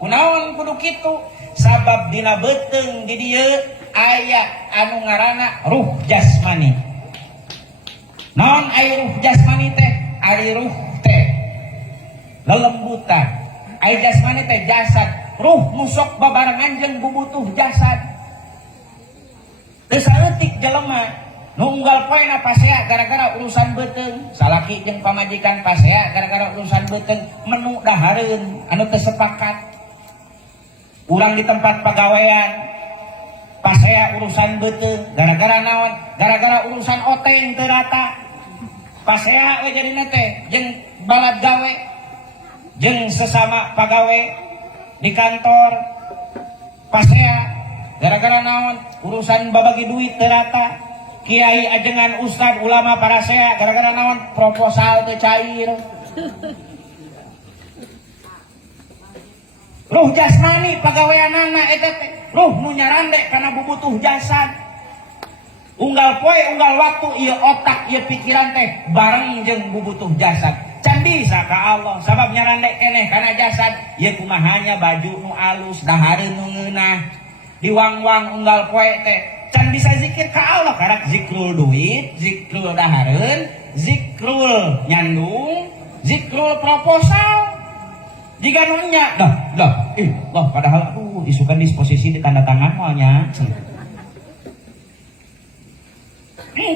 Kunaon kudu kitu? Sabab dina beuteng di dieu aya anu ngaranna ruh jasmani. Naon aya ruh jasmani teh? Ari ruh teh lelembutan. Aya jasmani teh jasad. Ruh nu sok babarengan jeung bubutuh jasad. Teu saeutik jelema nu unggal poena pasea gara-gara urusan beuteng, salaki jeung pamajikan pasea gara-gara urusan beuteng, menu dahareun anu teu sepakat. Urang di tempat pagawean pasea urusan beuteng gara-gara naon? Gara-gara urusan oteng teu rata. Pasea we jadina teh jeung balad gawe jeung sesama pagawe di kantor pasea gara-gara naon? Urusan babagi duit teu rata. Kiai ajengan ustad ulama parasea gara-gara naon? Proposal teu cair. Ruh jasmani pagaweanana eta teh ruh nu nyarande kana bubutuh jasad. Unggal poe unggal waktu ieu otak ieu pikiran teh bareng jeung bubutuh jasad. Can bisa ka Allah sabab nyarande keneh kana jasad ieu kumahanya baju nu alus dahareun nu ngeunah diwang-wang unggal poe teh can bisa zikir ka Allah karak zikrul duit, zikrul dahareun, zikrul nyandung, zikrul proposal. Jika nanya, dah, padahal aduh isukan disposisi di tanda tangan moalnya.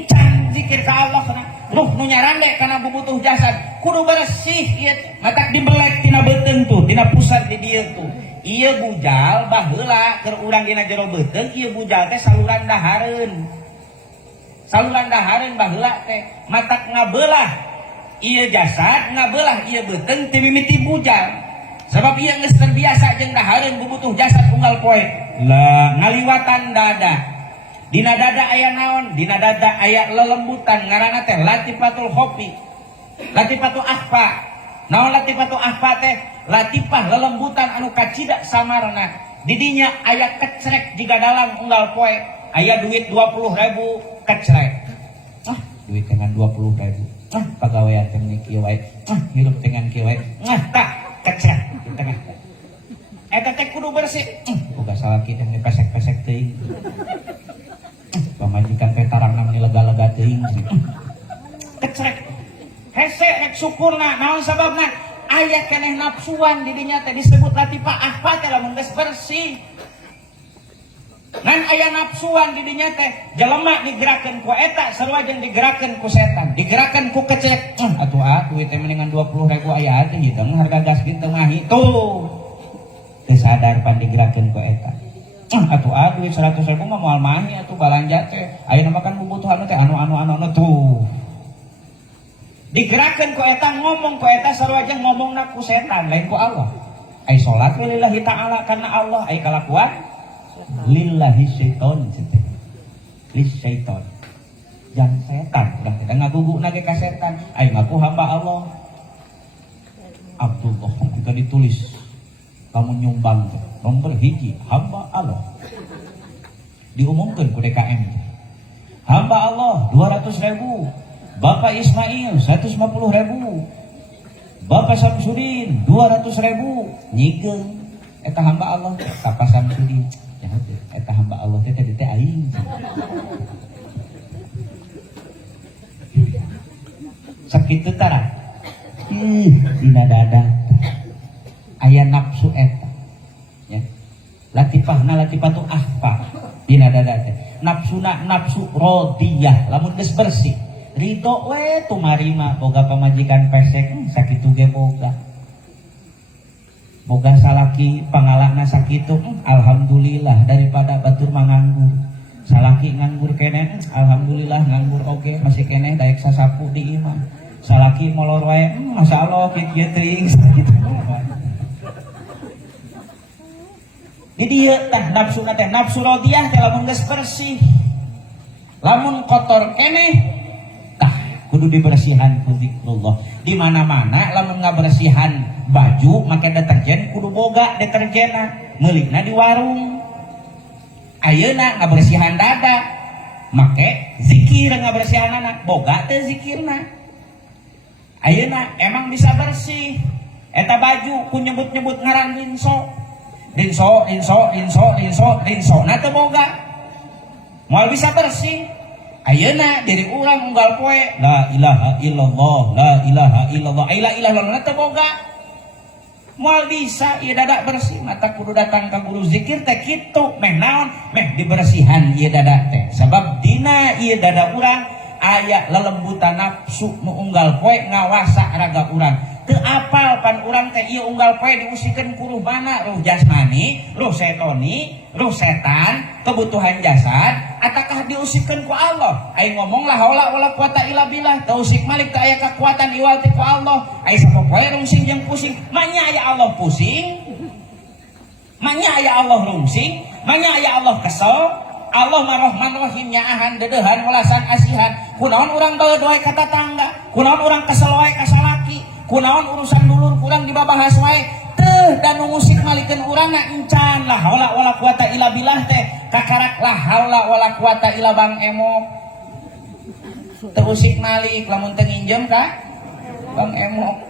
Can zikir ka Allah kana ruh nu nyarande kana bubutuh jasad kudu bersih ieu matak dibelek tina beuteung tuh, tina pusat di dieu tuh. Ieu bujal baheula keur urang dina jero beuteung ieu bujal teh saluran dahareun. Saluran dahareun baheula teh matak ngabeulah ieu jasad, ngabeulah ieu beuteung teu mimiti bujal. Sebab ieu geus terbiasa jeung dahareun bubutuh jasad unggal poe. Lah ngaliwatan dada. Dina dada aya naon? Dina dada aya lelembutan ngaranna teh latifatul khofi. Latifatul akhfa. Naon latifatul akhfa teh? Latifah lelembutan anu kacida samarna. Di dinya aya kecrek jiga dalam unggal poe. Aya duit 20.000 kecrek. Duit dengan 20.000. Pagawean teh kieu wae. Hirup dengan kieu wae. Tah kecrek di tengah. Eta teh kudu bersih. Boga salaki teh pesek-pesek teuing. Pamajikan teh tarangna meni lega-lega teuing. Kecrek. Hese rek syukurna naon sababna? Aya keneh nafsuan di dinya teh disebut latifah akhfa teh lamun geus bersih. Ngan aya nafsuan di dinya teh jelema digerakeun ku eta sarua jeung digerakeun ku setan, digerakeun ku kecrek. Atuh duit teh mendingan 20.000 aya teh hideung harga gas kitu mah tuh. Teu sadar pan digerakeun ku eta. Atuh duit 100.000 mah moal mahi atuh balanja teh. Ayeuna mah kan bubutuhan teh anu tuh. Digerakeun ku eta ngomong ku eta sarua jeung ngomongna ku setan lain ku Allah. Ai salat lillahi ta'ala karena Allah, ai kalakuan lillahi syaiton. Lis syaiton. Jangan setan, udah tidak ngaguguna ge ka setan. Ai ngaku hamba Allah. Abdullah juga ditulis kamu nyumbang nomor hiji hamba Allah. Diumumkeun ku DKM. Hamba Allah 200.000. Bapak Ismail 150.000, Bapak Samsudin 200.000, nyikeun eta hamba Allah, Bapak Samsudin, eta hamba Allah teh teh aing. Sakitu tara, dina dada aya nafsu eta, ya. Latifahna latifatu akhfa dina dada teh, nafsuna nafsu rodiyah, lamun geus bersih. Ridho we tumarima boga pamajikan pesek sakitu ge boga salaki pangalakna sakitu alhamdulillah daripada batur manganggur. Salaki nganggur keneh alhamdulillah nganggur oge masih keneh daek sasapu di imah. Salaki molor wae masyaallah kieu teuing sakitu. Jadi ieu tah nafsuna teh nafsu radiyah teh lamun geus bersih. Lamun kotor keneh kudu dibersihan ku zikrullah. Di mana-mana lamun ngabersihan baju make deterjen kudu boga deterjenna, meulikna di warung. Ayeuna ngabersihan dada make zikir ngabersihanana, boga teu zikirna. Ayeuna emang bisa bersih. Eta baju ku nyebut-nyebut ngaran rinso, rinso nah teu boga moal bisa bersih. Ayeuna diri urang unggal poe la ilaha illallah la ilaha illallah la ilaha illallah teu boga moal bisa ieu dadak bersih mata kudu datang ka guru zikir teh kitu meh naon meh dibersihan ieu dadak teh sabab dina ieu dadak urang aya lelembutan nafsu nu unggal poe ngawasa raga urang teu apal pan urang teh ieu unggal poe diusikeun ku ruh mana ruh jasmani ruh setoni ruh setan kebutuhan jasad atakah diusikeun ku Allah ai ngomong la haula wala quwata illa billah tausik malik teu aya kekuatan iwal ti ku Allah ai sapopoe rungsing jeung pusing manya aya Allah pusing manya aya Allah rungsing manya aya Allah kesel Allah marahman rahim nyaahan dedehan welasan asihan kunaon urang bae doe ka tetangga kunaon urang kesel wae ka salaki kunaon urusan dulur kurang dibabahas wae teu dan ngusik malikeun urangna encan lah haula wala quwata illa billah teh kakarak lah haula wala quwata illa Bang Emo teu usik malik lamun teu nginjem ka Bang Emo